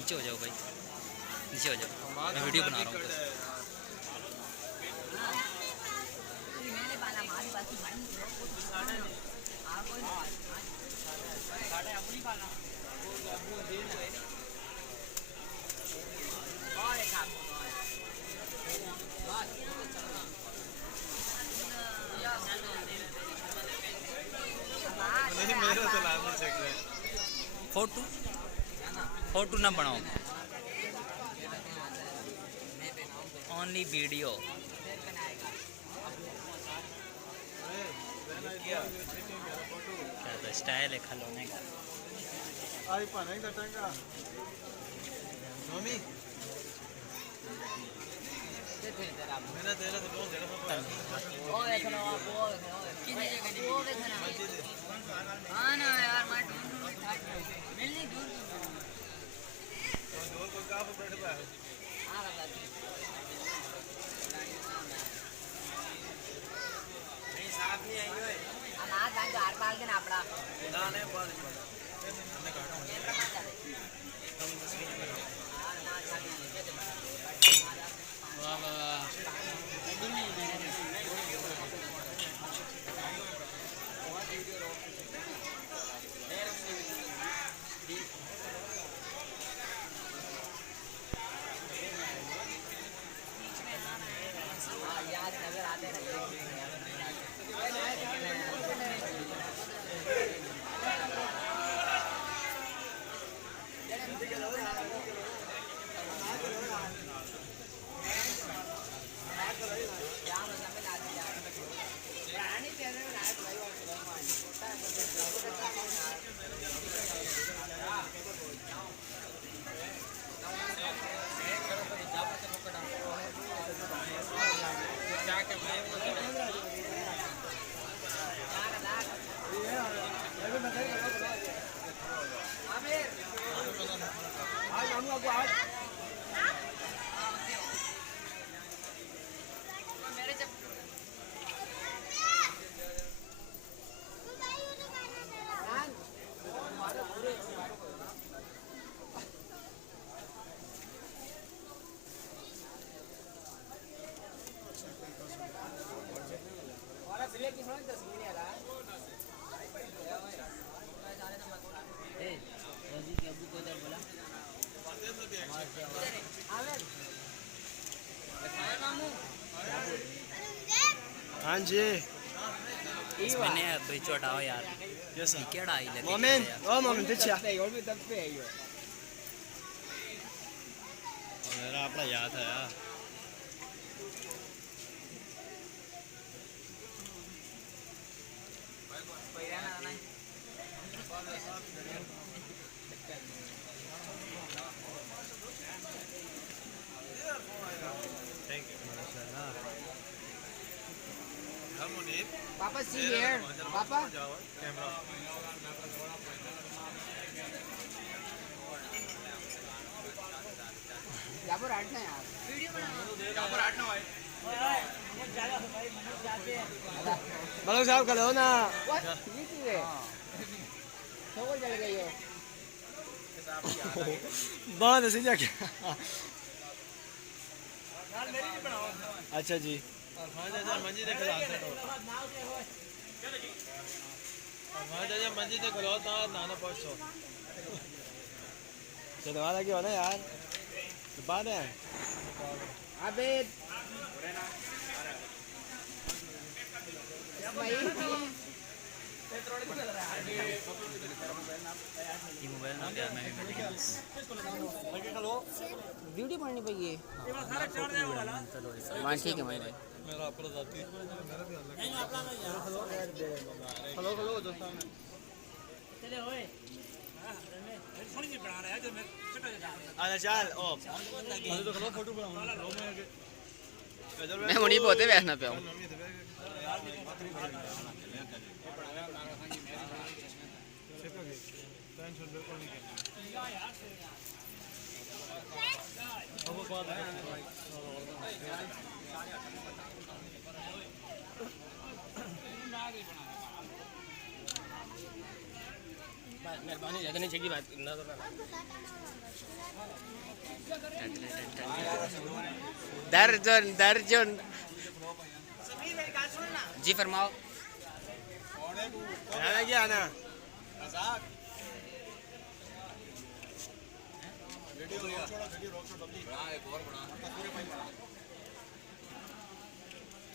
नीचे हो जाओ भाई, नीचे हो जाओ, मैं वीडियो बना रहा हूँ बस। फोटो फोटो ना बनाओ, ओनली वीडियो। क्या तो स्टाइल है खिलौने का। आई पाने कटेगा मम्मी मेरा तेरा तो बहुत देर हो वो देखना वो कितनी जगह वो देखना हां ना यार मैं मिलनी दूर दूर को कहां पर बैठ गया हां बता नहीं साफ नहीं आई ओए हम आज जान चार पाल के ना अपना ना नहीं बात हमने काटा कैमरा मत चले हम मशीन में हां ना छाड़ी वाह वाह याद नजर आते रहते हां जी मैंने तो चोटाओ यार यस क्या डाई लगी मोमेंट ओ मोमेंट पीछे मेरा अपना याद है यार Papa see here Papa यहाँ पर बैठना यार वीडियो बना यहाँ पर बैठना भाई मलक साहब खड़े हो ना ये चीज़ है सब चल गई हो बहुत हंसी जाके अच्छा जी मंजी देख मंजी देख लो तो नाना पहुंचो चलो वाला क्यों ना यार बात है अबे ये मोबाइल ना गया मैं भी वीडियो बननी पड़ेगी चलो हाँ ठीक है भाई मेरा अपना जाती हेलो हेलो दोस्तों चले होए आजा चल ओ तो खलो फोटो बनाऊं मैं मुनी पोते बैठना पे हूं मेहरबानी ज़्यादा नहीं चाहिए बात करना तो दर्जन जी फरमाओ। आना क्या आना वीडियो